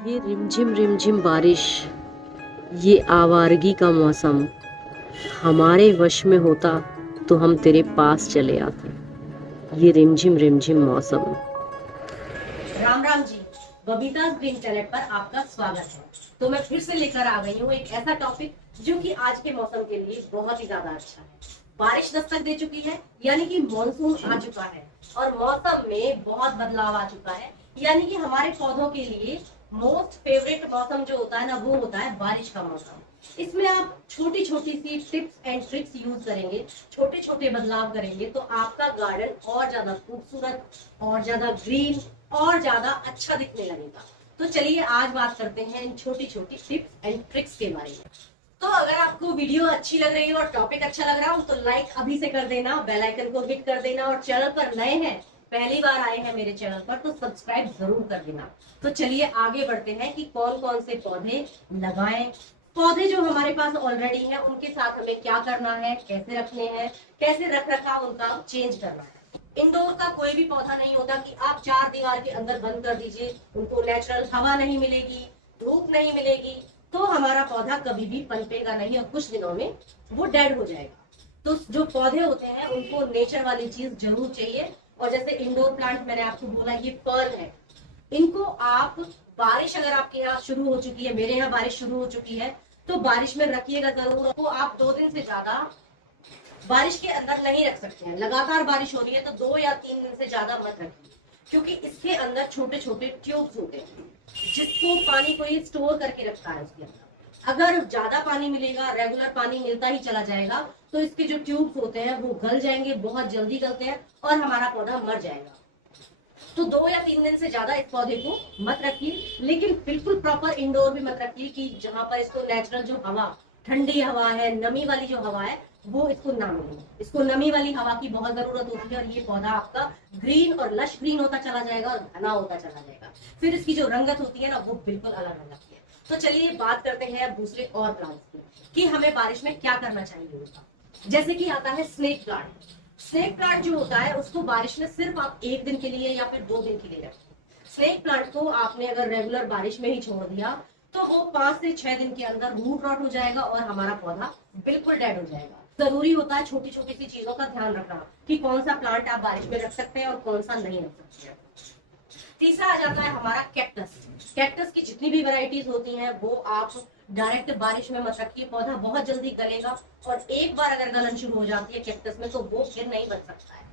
ये रिमझिम बारिश, ये आवारगी का मौसम हमारे वश में होता तो हम तेरे पास चले आते। ये रिमझिम मौसम। राम राम जी। बबीताज ग्रीन चैनल पर आपका स्वागत है। तो मैं फिर से लेकर आ गई हूँ एक ऐसा टॉपिक जो कि आज के मौसम के लिए बहुत ही ज्यादा अच्छा है। बारिश दस्तक दे चुकी है, यानी कि मॉनसून आ चुका है और मौसम में बहुत बदलाव आ चुका है। यानी कि हमारे पौधों के लिए मोस्ट फेवरेट मौसम जो होता है ना, वो होता है बारिश का मौसम। इसमें आप छोटी छोटी सी टिप्स एंड ट्रिक्स यूज करेंगे, छोटे छोटे बदलाव करेंगे तो आपका गार्डन और ज्यादा खूबसूरत, और ज्यादा ग्रीन, और ज्यादा अच्छा दिखने लगेगा। तो चलिए आज बात करते हैं इन छोटी छोटी टिप्स एंड ट्रिक्स के बारे में। तो अगर आपको वीडियो अच्छी लग रही है और टॉपिक अच्छा लग रहा हो तो लाइक अभी से कर देना, बेल आइकन को हिट कर देना, और चैनल पर नए हैं, पहली बार आए हैं मेरे चैनल पर तो सब्सक्राइब जरूर कर देना। तो चलिए आगे बढ़ते हैं कि कौन कौन से पौधे लगाएं। पौधे जो हमारे पास ऑलरेडी हैं उनके साथ हमें क्या करना है, कैसे रखने हैं, कैसे रख रखाव उनका चेंज करना है। इंडोर का कोई भी पौधा नहीं होता कि आप चार दीवार के अंदर बंद कर दीजिए, उनको नेचुरल हवा नहीं मिलेगी, धूप नहीं मिलेगी, तो हमारा पौधा कभी भी पनपेगा नहीं और कुछ दिनों में वो डेड हो जाएगा। तो जो पौधे होते हैं उनको नेचर वाली चीज जरूर चाहिए। और जैसे इंडोर प्लांट मैंने आपको बोला, ये फर्न है, इनको आप बारिश अगर आपके यहाँ शुरू हो चुकी है, मेरे यहाँ बारिश शुरू हो चुकी है, तो बारिश में रखिएगा जरूर। तो आप 2 दिन से ज्यादा बारिश के अंदर नहीं रख सकते हैं। लगातार बारिश हो रही है तो 2 या 3 दिन से ज्यादा मत रखिए, क्योंकि इसके अंदर छोटे छोटे ट्यूब्स होते हैं जिसको पानी को ये स्टोर करके रखता है उसके अंदर। अगर ज्यादा पानी मिलेगा, रेगुलर पानी मिलता ही चला जाएगा, तो इसके जो ट्यूब्स होते हैं वो गल जाएंगे, बहुत जल्दी गलते हैं और हमारा पौधा मर जाएगा। तो 2 या 3 दिन से ज्यादा इस पौधे को मत रखिए, लेकिन बिल्कुल प्रॉपर इंडोर भी मत रखिए कि जहां पर इसको नेचुरल जो हवा, ठंडी हवा है, नमी वाली जो हवा है, वो इसको ना मिले। इसको नमी वाली हवा की बहुत जरूरत होती है और ये पौधा आपका ग्रीन और लश ग्रीन होता चला जाएगा और घना होता चला जाएगा। फिर इसकी जो रंगत होती है ना, वो बिल्कुल अलग अलग है। तो चलिए बात करते हैं दूसरे और प्लांट्स की कि हमें बारिश में क्या करना चाहिए उसका। जैसे कि आता है स्नेक प्लांट। स्नेक प्लांट जो होता है उसको बारिश में सिर्फ आप 1 दिन के लिए या फिर 2 दिन के लिए रखें। स्नेक प्लांट को आपने अगर रेगुलर बारिश में ही छोड़ दिया तो वो 5 से 6 दिन के अंदर रूट रॉट हो जाएगा और हमारा पौधा बिल्कुल डेड हो जाएगा। जरूरी होता है छोटी छोटी सी चीजों का ध्यान रखना कि कौन सा प्लांट आप बारिश में रख सकते हैं और कौन सा नहीं रख सकते हैं। तीसरा आ जाता है हमारा कैक्टस। कैक्टस की जितनी भी वैरायटीज होती हैं वो आप डायरेक्ट बारिश में मत रखिए, पौधा बहुत जल्दी गलेगा और एक बार अगर गलन शुरू हो जाती है कैक्टस में तो वो फिर नहीं बच सकता है।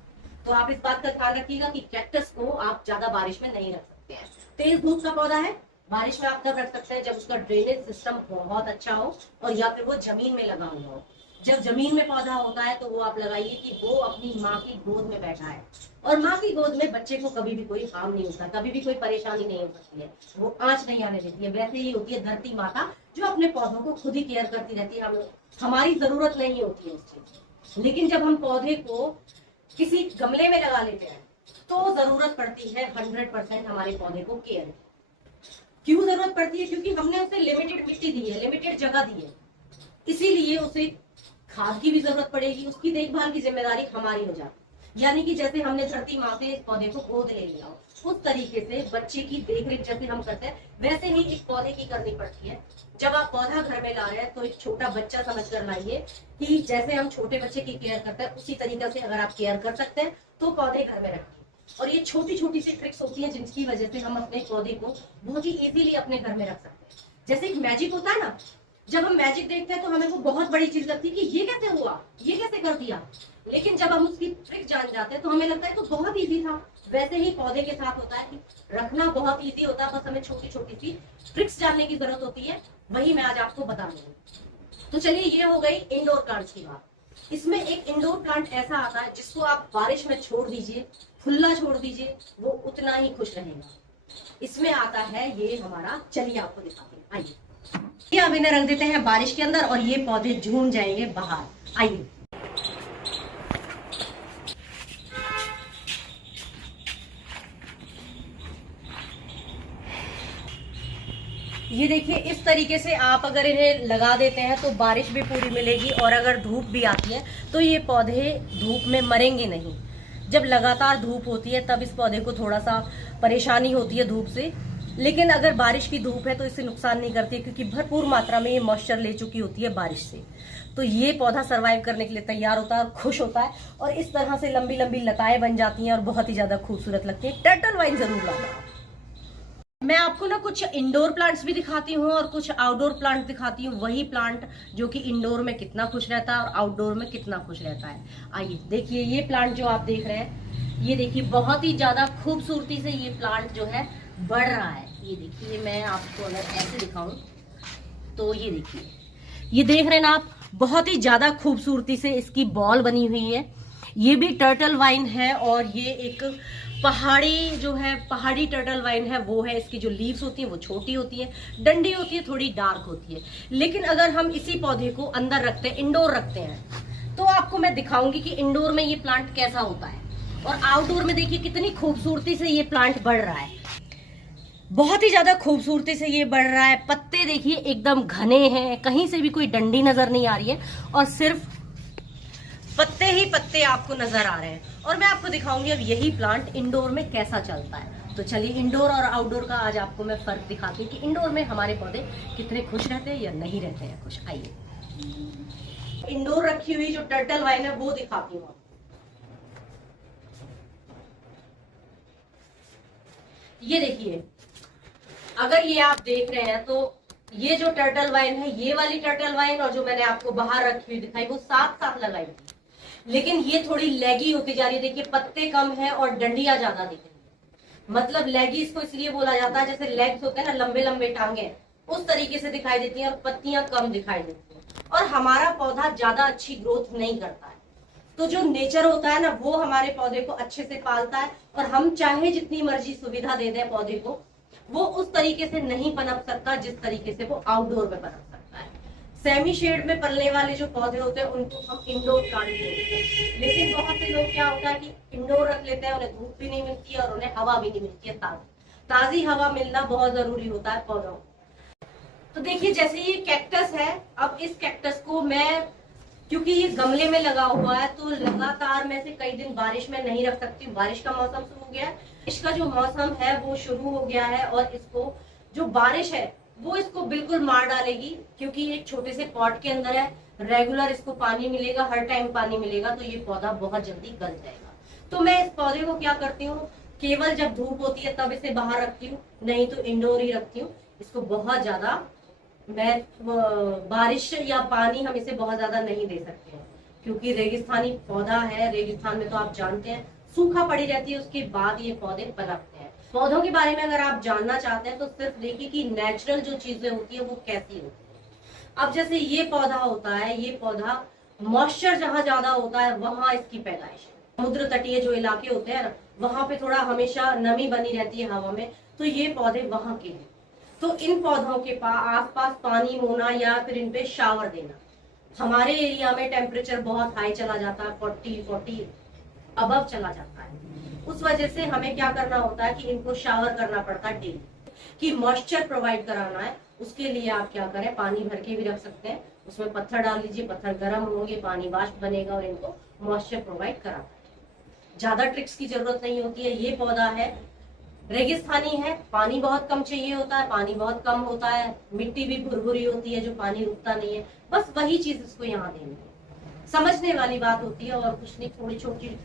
तो आप इस बात का ध्यान रखिएगा कि कैक्टस को आप ज्यादा बारिश में नहीं रख सकते हैं। तेज धूप का पौधा है, बारिश में आप तब रख सकते हैं जब उसका ड्रेनेज सिस्टम बहुत अच्छा हो और या फिर वो जमीन में लगा हुआ हो। जब जमीन में पौधा होता है तो वो आप लगाइए कि वो अपनी माँ की गोद में बैठा है, और माँ की गोद में बच्चे को कभी भी कोई हार्म नहीं होता, कभी भी कोई परेशानी नहीं हो सकती है, वो आंच नहीं आने देती है। वैसे ही होती है धरती माता जो अपने पौधों को खुद ही केयर करती रहती है, हमारी जरूरत नहीं होती है उस चीज। लेकिन जब हम पौधे को किसी गमले में लगा लेते हैं तो जरूरत पड़ती है 100% हमारे पौधे को केयर। क्यों जरूरत पड़ती है? क्योंकि हमने उसे लिमिटेड मिट्टी दी है, लिमिटेड जगह दी है, इसीलिए उसे खाद की भी जरूरत पड़ेगी, उसकी देखभाल की जिम्मेदारी हमारी हो जाती है। यानी कि जैसे हमने धरती माँ से इस पौधे को गोद ले लिया, उस तरीके से बच्चे की देखरेख जैसे हम करते हैं वैसे ही एक पौधे की करनी पड़ती है। जब आप पौधा घर में ला रहे हैं तो एक छोटा बच्चा समझ कर लाइए कि जैसे हम छोटे बच्चे की केयर करते हैं उसी तरीके से अगर आप केयर कर सकते हैं तो पौधे घर में रखिए। और ये छोटी छोटी सी ट्रिक्स होती है जिनकी वजह से हम अपने पौधे को बहुत ही इजीली अपने घर में रख सकते हैं। जैसे एक मैजिक होता है ना, जब हम मैजिक देखते हैं तो हमें वो बहुत बड़ी चीज लगती है कि ये कैसे हुआ, ये कैसे कर दिया, लेकिन जब हम उसकी ट्रिक जान जाते हैं तो हमें लगता है तो बहुत इजी था। वैसे ही पौधे के साथ होता है कि रखना बहुत इजी होता है, बस हमें छोटी छोटी सी ट्रिक्स जानने की जरूरत होती है, वही मैं आज आपको बता रही हूँ। तो चलिए ये हो गई इंडोर प्लांट्स की बात। इसमें एक इंडोर प्लांट ऐसा आता है जिसको आप बारिश में छोड़ दीजिए, खुला छोड़ दीजिए, वो उतना ही खुश रहेगा। इसमें आता है ये हमारा, चलिए आपको दिखाते हैं, आइए। ये अब इन्हें रख देते हैं बारिश के अंदर और ये पौधे झूम जाएंगे बाहर। आइए, ये देखिए इस तरीके से आप अगर इन्हें लगा देते हैं तो बारिश भी पूरी मिलेगी और अगर धूप भी आती है तो ये पौधे धूप में मरेंगे नहीं। जब लगातार धूप होती है तब इस पौधे को थोड़ा सा परेशानी होती है धूप से, लेकिन अगर बारिश की धूप है तो इससे नुकसान नहीं करती है, क्योंकि भरपूर मात्रा में ये मॉइस्चर ले चुकी होती है बारिश से। तो ये पौधा सरवाइव करने के लिए तैयार होता है और खुश होता है, और इस तरह से लंबी लंबी लताएं बन जाती हैं और बहुत ही ज्यादा खूबसूरत लगती है। टर्टल वाइन जरूर लाना। मैं आपको ना कुछ इंडोर प्लांट्स भी दिखाती हूँ और कुछ आउटडोर प्लांट दिखाती हूँ। वही प्लांट जो कि इंडोर में कितना खुश रहता है और आउटडोर में कितना खुश रहता है। आइए देखिए, ये प्लांट जो आप देख रहे हैं, ये देखिए बहुत ही ज्यादा खूबसूरती से ये प्लांट जो है बढ़ रहा है। ये देखिए, मैं आपको अगर ऐसे दिखाऊं तो ये देखिए, ये देख रहे हैं ना आप, बहुत ही ज्यादा खूबसूरती से इसकी बॉल बनी हुई है। ये भी टर्टल वाइन है और ये एक पहाड़ी जो है, पहाड़ी टर्टल वाइन है वो है। इसकी जो लीव्स होती है वो छोटी होती है, डंडी होती है, थोड़ी डार्क होती है। लेकिन अगर हम इसी पौधे को अंदर रखते हैं, इंडोर रखते हैं, तो आपको मैं दिखाऊंगी कि इंडोर में ये प्लांट कैसा होता है और आउटडोर में देखिए कितनी खूबसूरती से ये प्लांट बढ़ रहा है। बहुत ही ज्यादा खूबसूरती से ये बढ़ रहा है। पत्ते देखिए एकदम घने हैं, कहीं से भी कोई डंडी नजर नहीं आ रही है और सिर्फ पत्ते ही पत्ते आपको नजर आ रहे हैं। और मैं आपको दिखाऊंगी अब यही प्लांट इंडोर में कैसा चलता है। तो चलिए इंडोर और आउटडोर का आज आपको मैं फर्क दिखाती हूँ कि इंडोर में हमारे पौधे कितने खुश रहते हैं या नहीं रहते हैं खुश। आइए इंडोर रखी हुई जो टर्टल वाइन है वो दिखाती हूँ। ये देखिए, अगर ये आप देख रहे हैं तो ये जो टर्टल वाइन है, ये वाली टर्टल वाइन और जो मैंने आपको बाहर रखी हुई दिखाई, वो साथ साथ लगाई थी। लेकिन ये थोड़ी लेगी होती जा रही है। देखिए पत्ते कम है और डंडियां ज्यादा दिख रही है। मतलब लेगी इसको इसलिए बोला जाता है, जैसे लेग्स होते हैं ना, लंबे लंबे टांगे, उस तरीके से दिखाई देती हैं और पत्तियां कम दिखाई देती हैं और हमारा पौधा ज्यादा अच्छी ग्रोथ नहीं करता है। तो जो नेचर होता है ना, वो हमारे पौधे को अच्छे से पालता है और हम चाहे जितनी मर्जी सुविधा दे दें पौधे को, वो उस तरीके से नहीं पनप सकता जिस तरीके से वो आउटडोर में पनप सकता है। सेमी शेड में पलने वाले जो पौधे होते हैं उनको हम इंडोर प्लांट बोलते हैं। लेकिन बहुत से लोग क्या होता है कि इंडोर रख लेते हैं, उन्हें धूप भी नहीं मिलती है और उन्हें हवा भी नहीं मिलती है। ताजी हवा मिलना बहुत जरूरी होता है पौधों को। तो देखिए जैसे ये कैक्टस है, अब इस कैक्टस को मैं, क्योंकि ये गमले में लगा हुआ है, तो लगातार मैं से कई दिन बारिश में नहीं रख सकती। बारिश का मौसम शुरू हो गया है, इसका जो मौसम है वो शुरू हो गया है और इसको जो बारिश है वो इसको बिल्कुल मार डालेगी, क्योंकि ये एक छोटे से पॉट के अंदर है। रेगुलर इसको पानी मिलेगा, हर टाइम पानी मिलेगा, तो ये पौधा बहुत जल्दी गल जाएगा। तो मैं इस पौधे को क्या करती हूँ, केवल जब धूप होती है तब इसे बाहर रखती हूँ, नहीं तो इंडोर ही रखती हूँ। इसको बहुत ज्यादा मैं बारिश या पानी हम इसे बहुत ज्यादा नहीं दे सकते हैं, क्योंकि रेगिस्तानी पौधा है। रेगिस्तान में तो आप जानते हैं सूखा पड़ी रहती है, उसके बाद ये पौधे पनपते हैं। पौधों के बारे में अगर आप जानना चाहते हैं तो सिर्फ देखिए कि नेचुरल जो चीजें होती है वो कैसी होती है। अब जैसे ये पौधा होता है, ये पौधा मॉइस्चर जहाँ ज्यादा होता है वहां इसकी पैदाइश है। समुद्र तटीय जो इलाके होते हैं ना, वहां पे थोड़ा हमेशा नमी बनी रहती है हवा में, तो ये पौधे वहां के हैं। तो इन पौधों के आसपास पानी होना या फिर इन पे शावर देना। हमारे एरिया में टेम्परेचर बहुत हाई चला जाता है, 40 अबव चला जाता है। उस वजह से हमें क्या करना होता है कि इनको शावर करना पड़ता है डेली, कि मॉइस्चर प्रोवाइड कराना है। उसके लिए आप क्या करें, पानी भर के भी रख सकते हैं, उसमें पत्थर डाल लीजिए, पत्थर गर्म होंगे, पानी वाष्प बनेगा और इनको मॉइस्चर प्रोवाइड कराता है। ज्यादा ट्रिक्स की जरूरत नहीं होती है। ये पौधा है रेगिस्तानी है, पानी बहुत कम चाहिए होता है, पानी बहुत कम होता है, मिट्टी भी भुरभुरी होती है, जो पानी रुकता नहीं है। बस वही चीज इसको यहाँ देनी है। समझने वाली बात होती है और कुछ नहीं, थोड़ी छोटी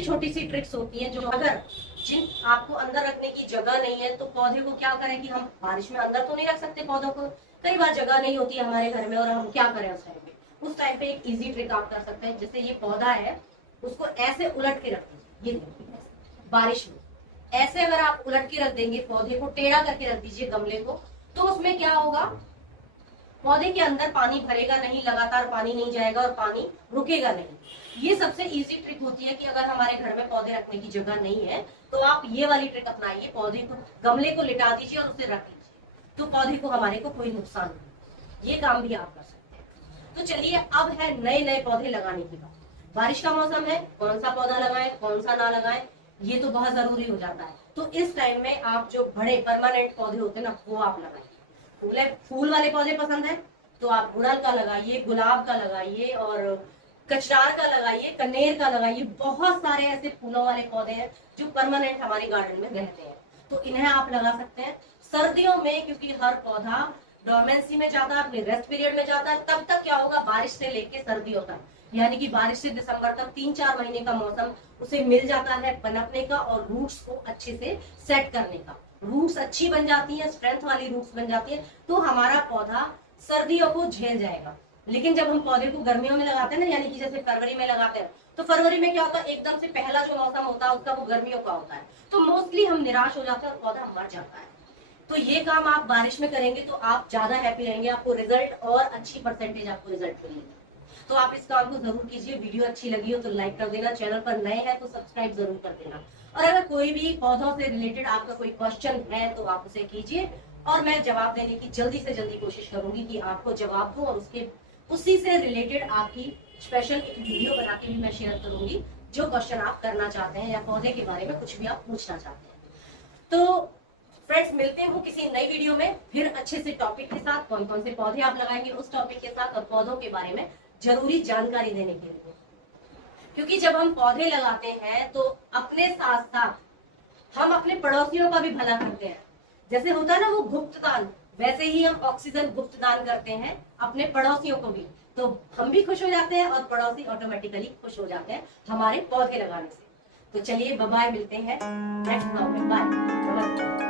छोटी सी ट्रिक्स होती हैं, जो अगर जिन आपको अंदर रखने की जगह नहीं है तो पौधे को क्या करें कि हम बारिश में अंदर तो नहीं रख सकते पौधों को, कई बार जगह नहीं होती हमारे घर में और हम क्या करें उस टाइम पे एक इजी ट्रिक आप कर सकते हैं। जैसे ये पौधा है, उसको ऐसे उलट के रख दीजिए, ये बारिश में ऐसे अगर आप उलट के रख देंगे, पौधे को टेढ़ा करके रख दीजिए गमले को, तो उसमें क्या होगा, पौधे के अंदर पानी भरेगा नहीं, लगातार पानी नहीं जाएगा और पानी रुकेगा नहीं। ये सबसे इजी ट्रिक होती है कि अगर हमारे घर में पौधे रखने की जगह नहीं है तो आप ये वाली ट्रिक अपनाइए, पौधे को गमले को लिटा दीजिए और उसे रख लीजिए, तो पौधे को हमारे को कोई नुकसान नहीं। ये काम भी आप कर सकते हैं। तो चलिए अब है नए नए पौधे लगाने की बात। बारिश का मौसम है, कौन सा पौधा लगाएं कौन सा ना लगाएं ये तो बहुत जरूरी हो जाता है। तो इस टाइम में आप जो बड़े परमानेंट पौधे होते हैं ना, वो आप लगाइए। फूल वाले पौधे पसंद है तो आप गुड़हल का लगाइए, गुलाब का लगाइए और कचरार का लगाइए, कनेर का लगाइए। बहुत सारे ऐसे फूलों वाले पौधे हैं जो परमानेंट हमारे गार्डन में रहते हैं, तो इन्हें आप लगा सकते हैं। सर्दियों में क्योंकि हर पौधा डोरमेंसी में जाता है, अपने रेस्ट पीरियड में जाता है, तब तक क्या होगा, बारिश से लेके सर्दियों तक, यानी कि बारिश से दिसंबर तक 3-4 महीने का मौसम उसे मिल जाता है पनपने का और रूट्स को अच्छे से सेट करने का। रूट्स अच्छी बन जाती है, स्ट्रेंथ वाली रूट्स बन जाती है, तो हमारा पौधा सर्दियों को झेल जाएगा। लेकिन जब हम पौधे को गर्मियों में लगाते हैं ना, यानी कि जैसे फरवरी में लगाते हैं, तो फरवरी में क्या होता है, एकदम से पहला जो मौसम होता है उसका वो गर्मियों का होता है, तो मोस्टली हम निराश हो जाते हैं और पौधा मर जाता है। तो ये काम आप बारिश में करेंगे तो आप ज्यादा हैप्पी रहेंगे, आपको रिजल्ट और अच्छी परसेंटेज आपको रिजल्ट मिलेगी। तो आप इस काम को जरूर कीजिए। वीडियो अच्छी लगी हो तो लाइक कर देना, चैनल पर नए हैं तो सब्सक्राइब जरूर कर देना, और अगर कोई भी पौधों से रिलेटेड आपका कोई क्वेश्चन है तो आप उसे कीजिए और मैं जवाब देने की जल्दी से जल्दी कोशिश करूंगी कि आपको जवाब दूं, और उसी से रिलेटेड आपकी स्पेशल एक वीडियो बना के भी मैं शेयर करूंगी, जो क्वेश्चन आप करना चाहते हैं या पौधे के बारे में कुछ भी आप पूछना चाहते हैं। तो फ्रेंड्स, मिलते हैं किसी नई वीडियो में फिर अच्छे से टॉपिक के साथ, कौन कौन से पौधे आप लगाएंगे उस टॉपिक के साथ, और पौधों के बारे में जरूरी जानकारी देने के लिए। क्योंकि जब हम पौधे लगाते हैं तो अपने साथ साथ हम अपने पड़ोसियों का भी भला करते हैं। जैसे होता है ना वो गुप्त दान, वैसे ही हम ऑक्सीजन गुप्त दान करते हैं अपने पड़ोसियों को भी, तो हम भी खुश हो जाते हैं और पड़ोसी ऑटोमेटिकली खुश हो जाते हैं हमारे पौधे लगाने से। तो चलिए बाय, मिलते हैं नेक्स्ट ब्लॉग में, बाय, नमस्ते।